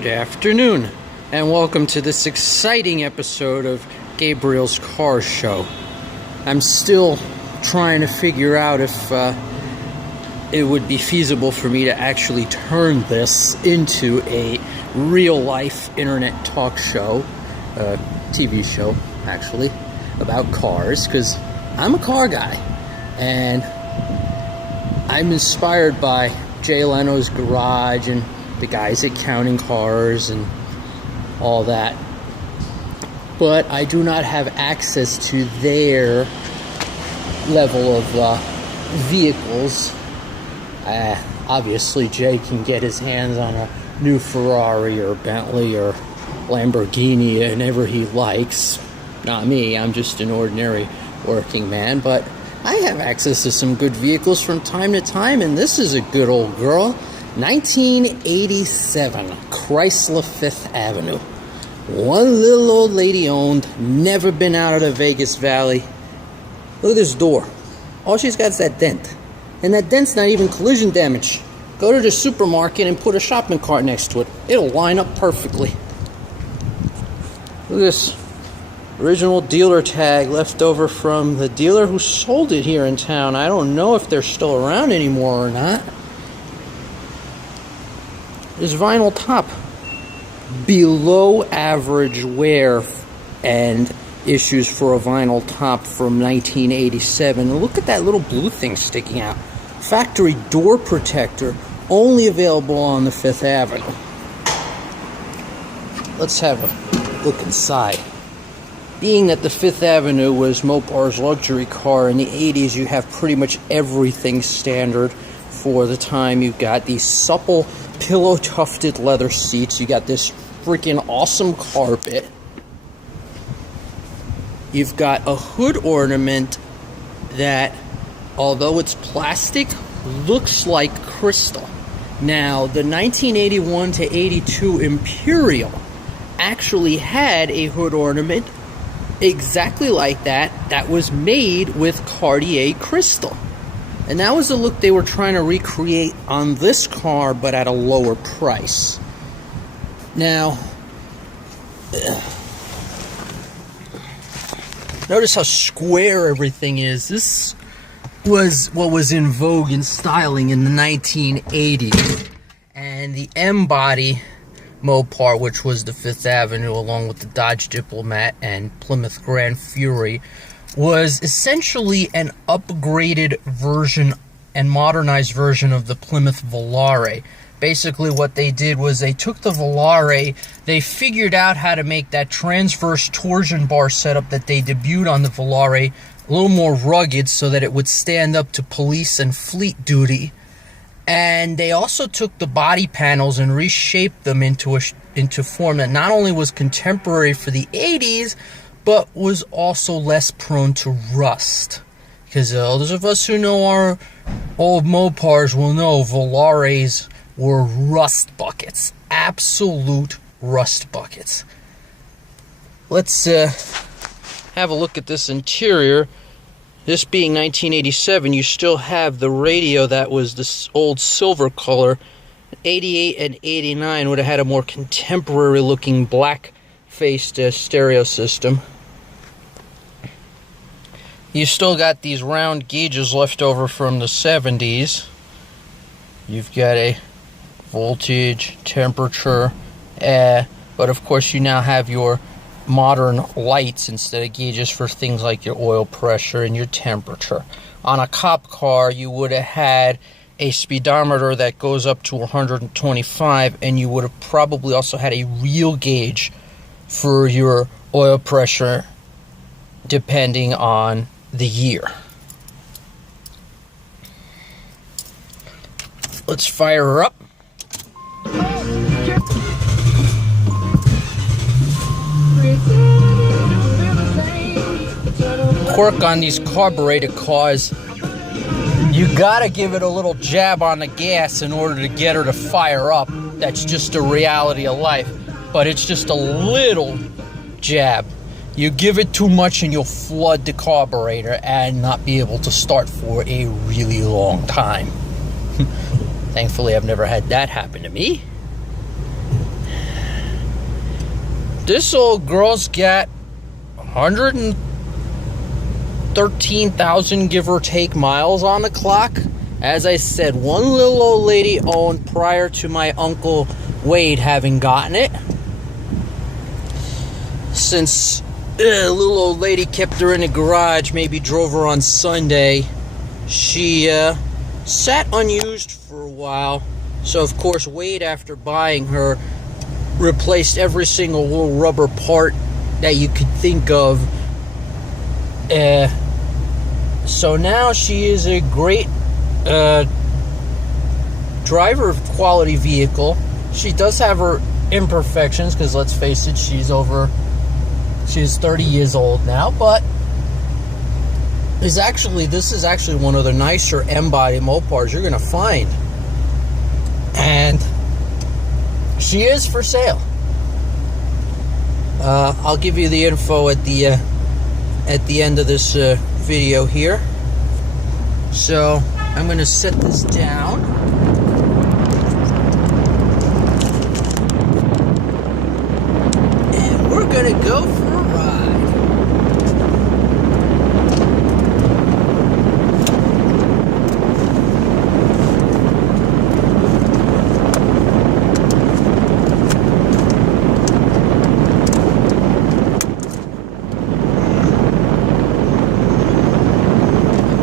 Good afternoon, and welcome to this exciting episode of Gabriel's Car Show. I'm still trying to figure out if it would be feasible for me to actually turn this into a real-life internet talk show, TV show, actually, about cars, because I'm a car guy, and I'm inspired by Jay Leno's Garage and the guys at Counting Cars and all that. But I do not have access to their level of vehicles. Obviously, Jay can get his hands on a new Ferrari or Bentley or Lamborghini whenever he likes. Not me, I'm just an ordinary working man, but I have access to some good vehicles from time to time, and this is a good old girl. 1987 Chrysler Fifth Avenue. One little old lady owned, never been out of the Vegas Valley. Look at this door. All she's got is that dent. And that dent's not even collision damage. Go to the supermarket and put a shopping cart next to it. It'll line up perfectly. Look at this original dealer tag left over from the dealer who sold it here in town. I don't know if they're still around anymore or not. This vinyl top. Below average wear and issues for a vinyl top from 1987. Look at that little blue thing sticking out. Factory door protector, only available on the Fifth Avenue. Let's have a look inside. Being that the Fifth Avenue was Mopar's luxury car in the 80s, you have pretty much everything standard for the time. You've got these supple pillow tufted leather seats. You got this freaking awesome carpet. You've got a hood ornament that, although it's plastic, looks like crystal. Now, the 1981 to 82 Imperial actually had a hood ornament exactly like that was made with Cartier crystal. And that was the look they were trying to recreate on this car, but at a lower price. Now, notice how square everything is. This was what was in vogue in styling in the 1980s. And the M-body Mopar, which was the Fifth Avenue, along with the Dodge Diplomat and Plymouth Grand Fury, was essentially an upgraded version and modernized version of the Plymouth Volare. Basically what they did was they took the Volare, they figured out how to make that transverse torsion bar setup that they debuted on the Volare a little more rugged so that it would stand up to police and fleet duty. And they also took the body panels and reshaped them into form that not only was contemporary for the 80s, but was also less prone to rust. Because those of us who know our old Mopars will know Volares were rust buckets. Absolute rust buckets. Let's have a look at this interior. This being 1987, you still have the radio that was this old silver color. 88 and 89 would have had a more contemporary looking black-faced stereo system. You still got these round gauges left over from the 70s. You've got a voltage, temperature, but of course you now have your modern lights instead of gauges for things like your oil pressure and your temperature. On a cop car, you would have had a speedometer that goes up to 125, and you would have probably also had a real gauge for your oil pressure depending on the year. Let's fire her up. Quirk on these carbureted cars, you gotta give it a little jab on the gas in order to get her to fire up. That's just a reality of life, but it's just a little jab. You give it too much and you'll flood the carburetor and not be able to start for a really long time. Thankfully, I've never had that happen to me. this old girl's got 113,000 give or take miles on the clock. As I said, one little old lady owned prior to my Uncle Wade having gotten it. Since a little old lady kept her in the garage, maybe drove her on Sunday, she sat unused for a while. So of course Wade, after buying her, replaced every single little rubber part that you could think of. So now she is a great driver of quality vehicle. She does have her imperfections, because let's face it, she's 30 years old now, but this is actually one of the nicer M-body Mopars you're gonna find, and she is for sale. I'll give you the info at the end of this video here. So I'm gonna set this down. And we're gonna go for a ride.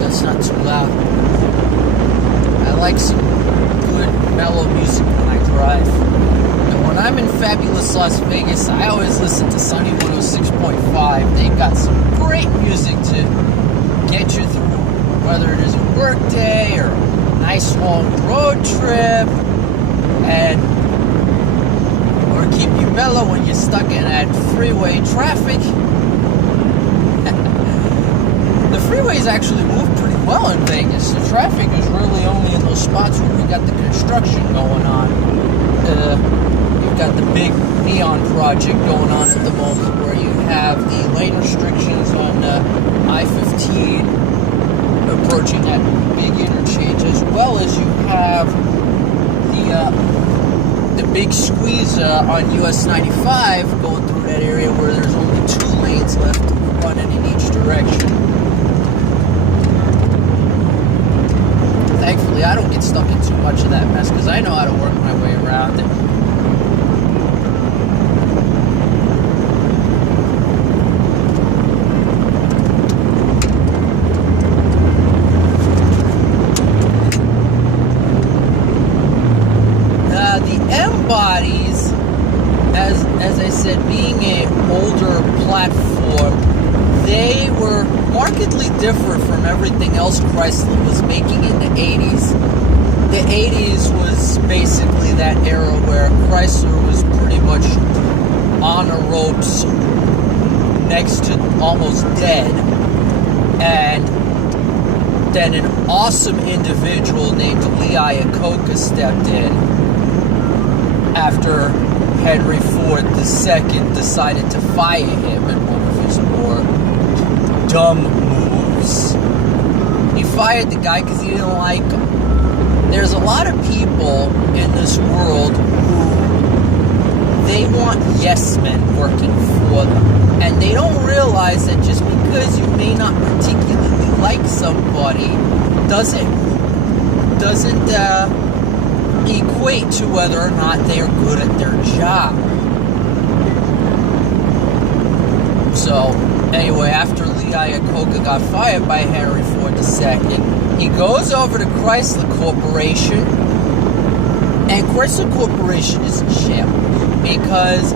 That's not too loud. I like some good mellow music when I drive. And when I'm in fabulous Las Vegas, I always listen to Sunny 106.5. They've got some great music to get you through, whether it is a work day or a nice long road trip, or keep you mellow when you're stuck in that freeway traffic. The freeways actually move pretty well in Vegas. The traffic is really only in those spots where we got the construction going on. You've got the big neon project going on at the moment, where you have the lane restrictions on I-15 approaching that big interchange, as well as you have the big squeeze on US 95 going through that area, where there's only 2 lanes left running in each direction. Thankfully, I don't get stuck in too much of that mess, because I know how to work my way around it. The M-bodies, as I said, being an older platform, they were markedly different from everything else Chrysler was making in the 80s. The 80s was basically that era where Chrysler was pretty much on the ropes, next to almost dead, and then an awesome individual named Lee Iacocca stepped in after Henry Ford II decided to fire him in one of his more dumb moves. He fired the guy because he didn't like him. There's a lot of people in this world who they want yes men working for them, and they don't realize that just because you may not particularly like somebody doesn't equate to whether or not they are good at their job. So anyway, after Lee Iacocca got fired by Henry Ford II, he goes over to Chrysler Corporation, and Chrysler Corporation is in shambles, because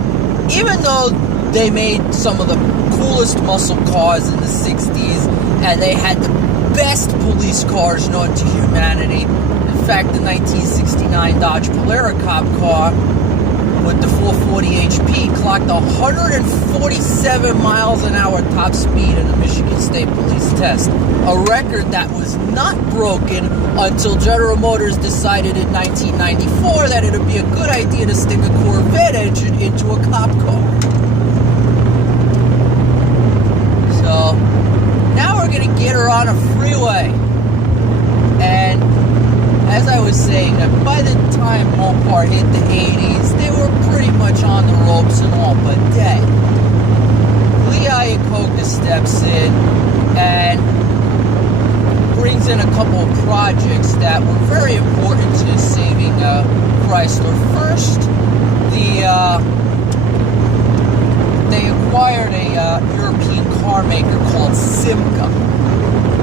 even though they made some of the coolest muscle cars in the 60s, and they had the best police cars known to humanity, in fact, the 1969 Dodge Polara cop car with the 440 HP clocked 147 miles an hour top speed in a Michigan State Police test. A record that was not broken until General Motors decided in 1994 that it would be a good idea to stick a Corvette engine into a cop car. So, now we're going to get her on a freeway. And as I was saying, by the time Mopar hit the 80s, they were pretty much on the ropes and all but dead. a couple of projects that were very important to saving Chrysler. First, they acquired a European car maker called Simca.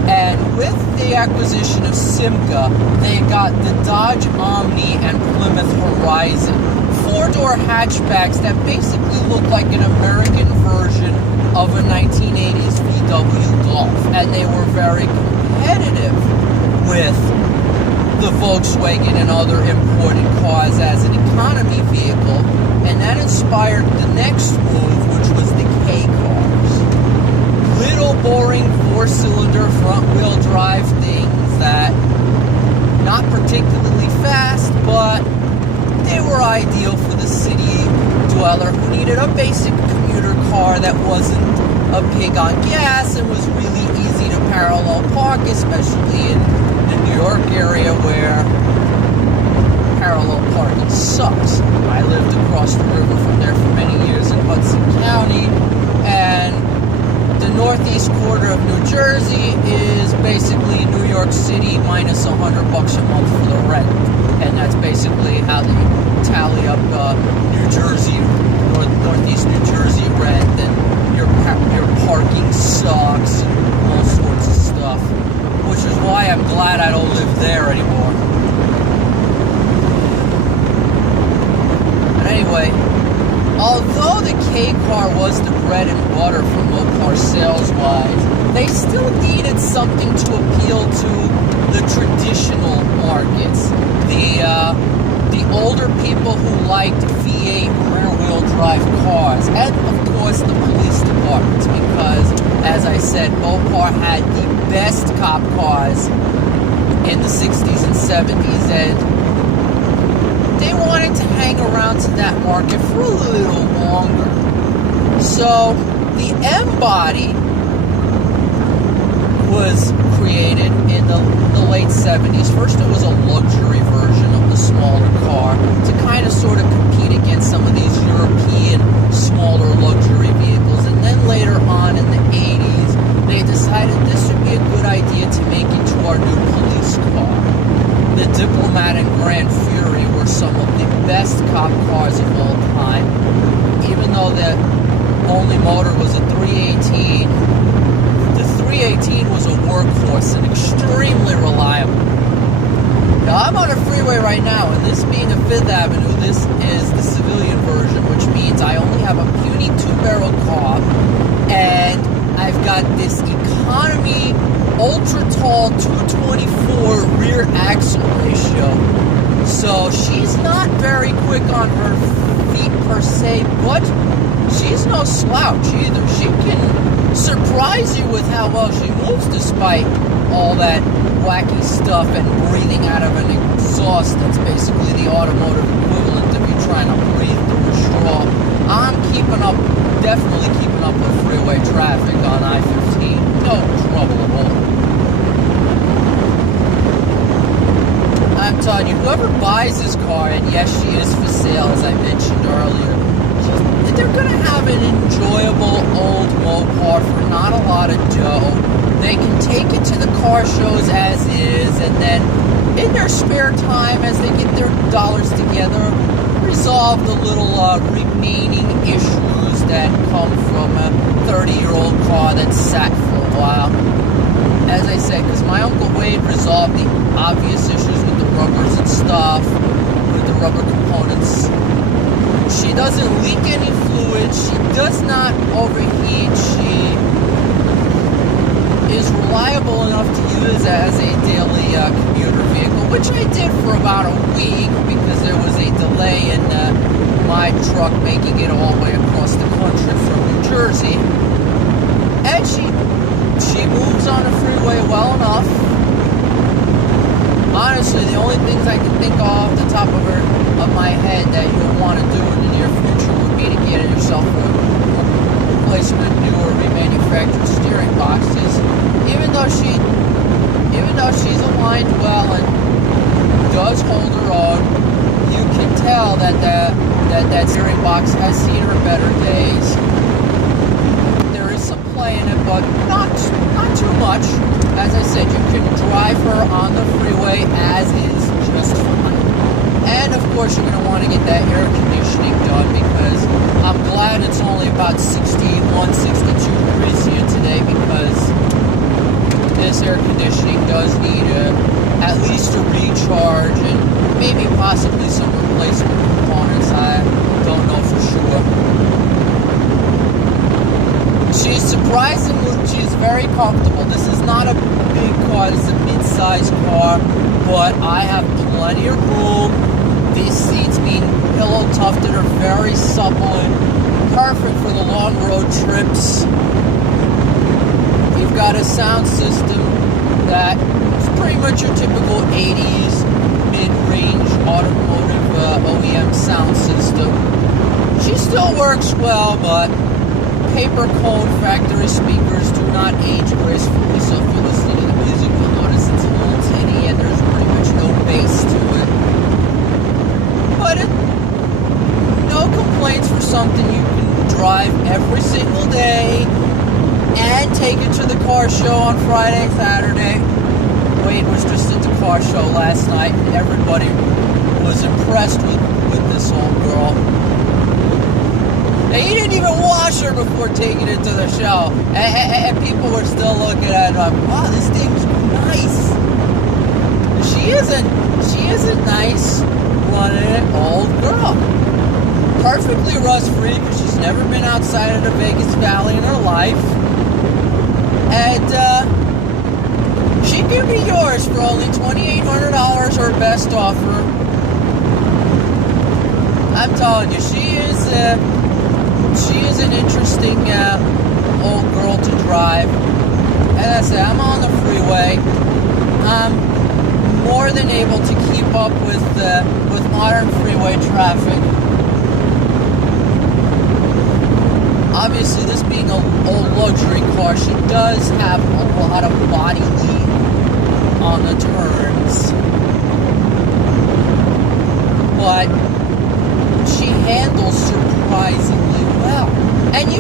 And with the acquisition of Simca, they got the Dodge Omni and Plymouth Horizon. Four-door hatchbacks that basically look like an American version of a 1980s VW Golf. And they were very competitive with the Volkswagen and other imported cars as an economy vehicle. And that inspired the next move, which was the K cars. Little boring four-cylinder front-wheel drive things that not particularly fast, but they were ideal for the city dweller who needed a basic commuter car that wasn't a pig on gas and was really easy to parallel park, especially in the New York area where parallel parking sucks. I lived across the river from there for many years in Hudson County, and the northeast quarter of New Jersey is basically New York City minus $100 a month for the rent. And that's basically how they tally up New Jersey, northeast New Jersey rent, and your parking sucks and all sorts of stuff. Which is why I'm glad I don't live there anymore. But anyway, although the K car was the bread and butter for Mopar sales-wise, they still needed something to appeal to the traditional markets. The older people who liked V8 rear-wheel drive cars, and of course the police departments, because, as I said, Mopar had the best cop cars in the 60s and 70s, and they wanted to hang around to that market for a little longer. So the M-Body was created in the late 70s. First, it was a luxury version of the smaller car to kind of sort of compete against some of these European smaller luxury vehicles. And then later on in the 80s, they decided this would be a good idea to make into our new police car. The Diplomat and Grand Fury were some of the best cop cars of all time. Even though the only motor was a 318, the 318 was a workhorse and extremely reliable. Now, I'm on a freeway right now, and this being a Fifth Avenue, this is the civilian version, which means I only have a puny two-barrel car, and I've got this economy ultra-tall 224 rear axle ratio. So she's not very quick on her feet per se, but she's no slouch either. She can surprise you with how well she moves despite all that wacky stuff and breathing out of an exhaust that's basically the automotive equivalent of you trying to breathe through a straw. I'm definitely keeping up with freeway traffic on I-15. No trouble at all. I'm telling you, whoever buys this car, and yes, she is for sale, as I mentioned earlier, they're going to have an enjoyable old Mopar for not a lot of dough. They can take it to the car shows as is, and then in their spare time, as they get their dollars together, resolve the little remaining issues that come from a 30-year-old car that's sat for a while. As I said, because my Uncle Wade resolved the obvious issues with the rubbers and stuff, with the rubber components. She doesn't leak any fluid. She does not overheat. She is reliable enough to use as a daily commuter vehicle, which I did for about a week because there was a delay in my truck making it all the way across the country from New Jersey. And she moves on the freeway well enough. Honestly, the only things I can think of off the top of my head that you'll want to do in the near future would be to get yourself a replacement new or remanufactured steering boxes. Even though she's aligned well and does hold her own, you can tell that steering box has seen her better days. There is some play in it, but not too much. as I said, you can drive her on the freeway as is, just fine. And of course, you're going to want to get that air conditioning done, because I'm glad it's only about 61, 62 degrees here today, because this air conditioning does need at least a recharge and maybe possibly some replacement components. I don't know for sure. She's very comfortable. This is not a big car, this is a mid-sized car, but I have plenty of room. These seats being pillow tufted are very supple and perfect for the long road trips. You've got a sound system that is pretty much your typical 80s mid-range automotive OEM sound system. She still works well, but paper cone factory speakers do not age gracefully, so if you're listening to the music, you'll notice it's a little tinny and there's pretty much no bass to it. But no complaints for something you can drive every single day and take it to the car show on Friday, Saturday. Wade was just at the car show last night, and everybody was impressed with this old girl. And he didn't even wash her before taking it to the show. And people were still looking at her like, wow, this thing's nice. She is a nice running old girl. Perfectly rust-free, because she's never been outside of the Vegas Valley in her life. And she can be yours for only $2,800, her best offer. I'm telling you, she is an interesting old girl to drive. As I said, I'm on the freeway. I'm more than able to keep up with modern freeway traffic. Obviously, this being an old luxury car, she does have a lot of body lead on the turns. But she handles surprisingly well. And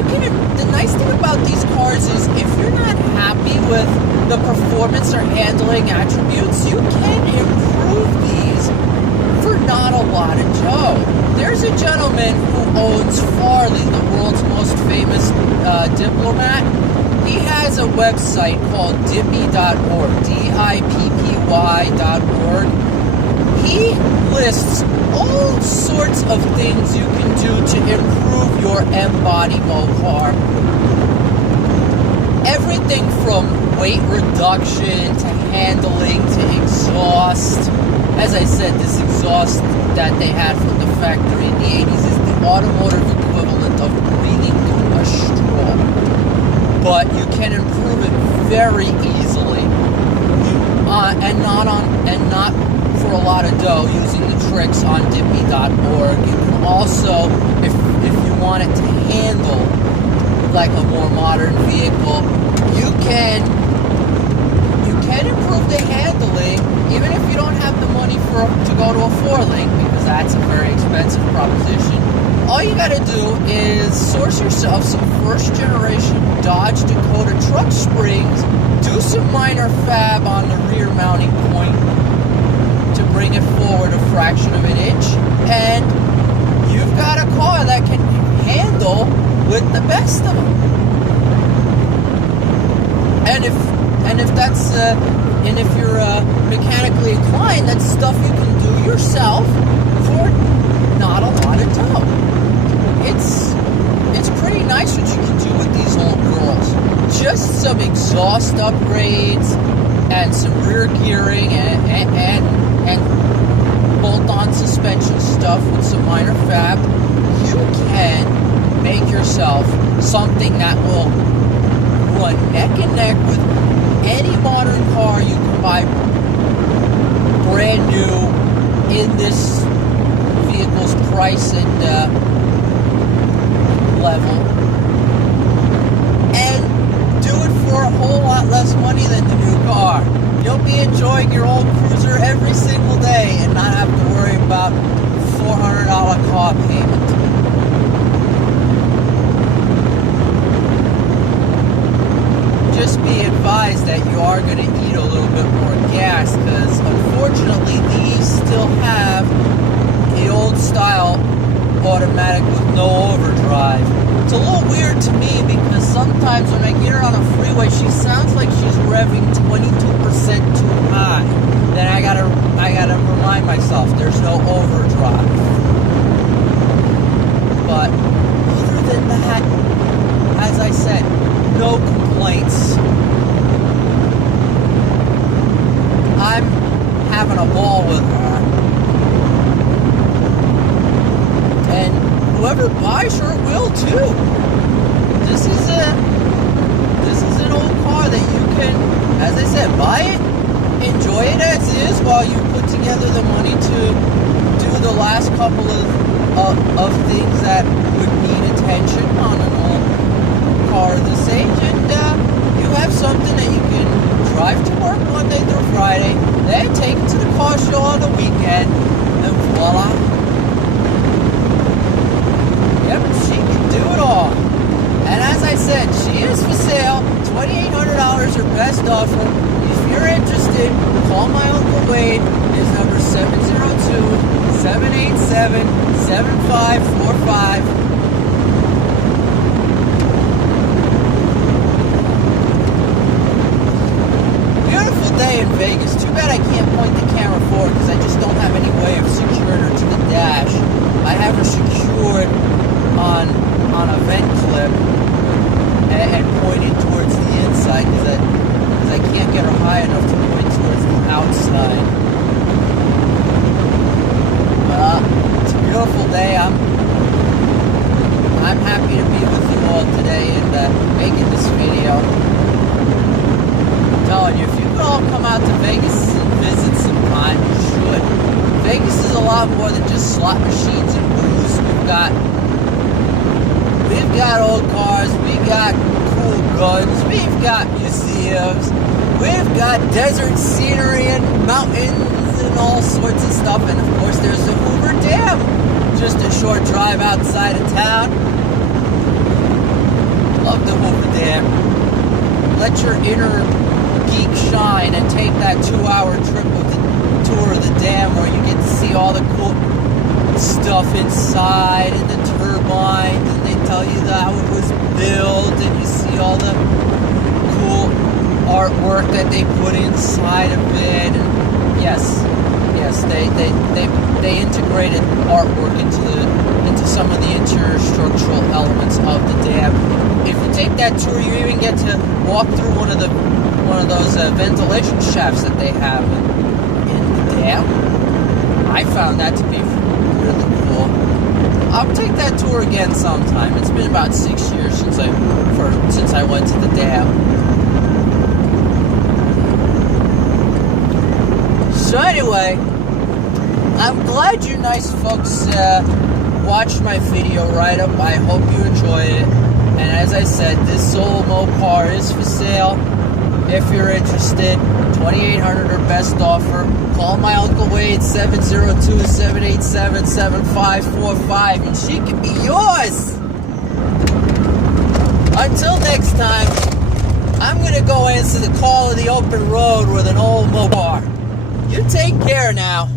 the nice thing about these cars is if you're not happy with the performance or handling attributes, you can improve these for not a lot of dough. There's a gentleman who owns Farley, the world's most famous diplomat. He has a website called dippy.org, dippy.org. He lists all sorts of things you can do to improve your M-Body Mopar. Everything from weight reduction to handling to exhaust. As I said, this exhaust that they had from the factory in the 80s is the automotive equivalent of breathing through a straw. But you can improve it very easily, and not for a lot of dough, using the tricks on dippy.org. You can also, if you want it to handle like a more modern vehicle, you can improve the handling, even if you don't have the money to go to a 4-link, because that's a very expensive proposition. All you gotta do is source yourself some first-generation Dodge Dakota truck springs, do some minor fab on the rear mounting point to bring it forward a fraction of an inch, and you've got a car that can handle with the best of them. And if you're mechanically inclined, that's stuff you can do yourself for not a lot of dough. It's pretty nice what you can do with these old girls. Just some exhaust upgrades and some rear gearing and bolt-on suspension stuff with some minor fab. You can make yourself something that will run neck and neck with any modern car you can buy brand new in this vehicle's price and level, and do it for a whole lot less money than the new car. You'll be enjoying your old cruiser every single day and not have to worry about $400 car payment. Just be advised realize that you are going to eat a little bit more gas, because unfortunately these still have the old style automatic with no overdrive. It's a little weird to me because sometimes when I get her on a freeway, she sounds like she's revving 22% too high. Then I gotta remind myself there's no overdrive. But other than that, as I said, no complaints. I'm having a ball with her. And whoever buys her will too. This is an old car that you can, as I said, buy it, enjoy it as is while you put together the money to do the last couple of things that would need attention on an old car this age, and you have something that you can drive to work Monday through Friday, then take it to the car show on the weekend, and voila. Yep, she can do it all. And as I said, she is for sale. $2,800 her best offer. If you're interested, call my Uncle Wade. His number 702-787-7545. Beautiful day in Vegas. Too bad I can't point the camera forward because I just don't have any way of securing her to the dash. I have her secured on a vent clip and pointed towards the inside because I can't get her high enough to point towards the outside. It's a beautiful day. I'm happy to be with you all today and making this video. I'm telling you, if you could all come out to Vegas and visit sometime, you should. Vegas is a lot more than just slot machines and booze. We've got old cars, we've got cool guns, we've got museums, we've got desert scenery and mountains and all sorts of stuff, and of course there's the Hoover Dam, just a short drive outside of town. Love the Hoover Dam. Let your inner geek shine and take that 2-hour trip with the tour of the dam where you get to see all the cool stuff inside and the turbines, and they tell you how it was built, and you see all the cool artwork that they put inside of it. And yes, they integrated artwork into some of the interior structural elements of the dam. If you take that tour, you even get to walk through one of those ventilation shafts that they have in the dam. I found that to be really cool. I'll take that tour again sometime. It's been about 6 years since I went to the dam. So anyway, I'm glad you nice folks watched my video write-up. I hope you enjoyed it. And as I said, this old Mopar is for sale. If you're interested, $2,800 her best offer. Call my Uncle Wade, 702-787-7545, and she can be yours. Until next time, I'm going to go answer the call of the open road with an old Mopar. You take care now.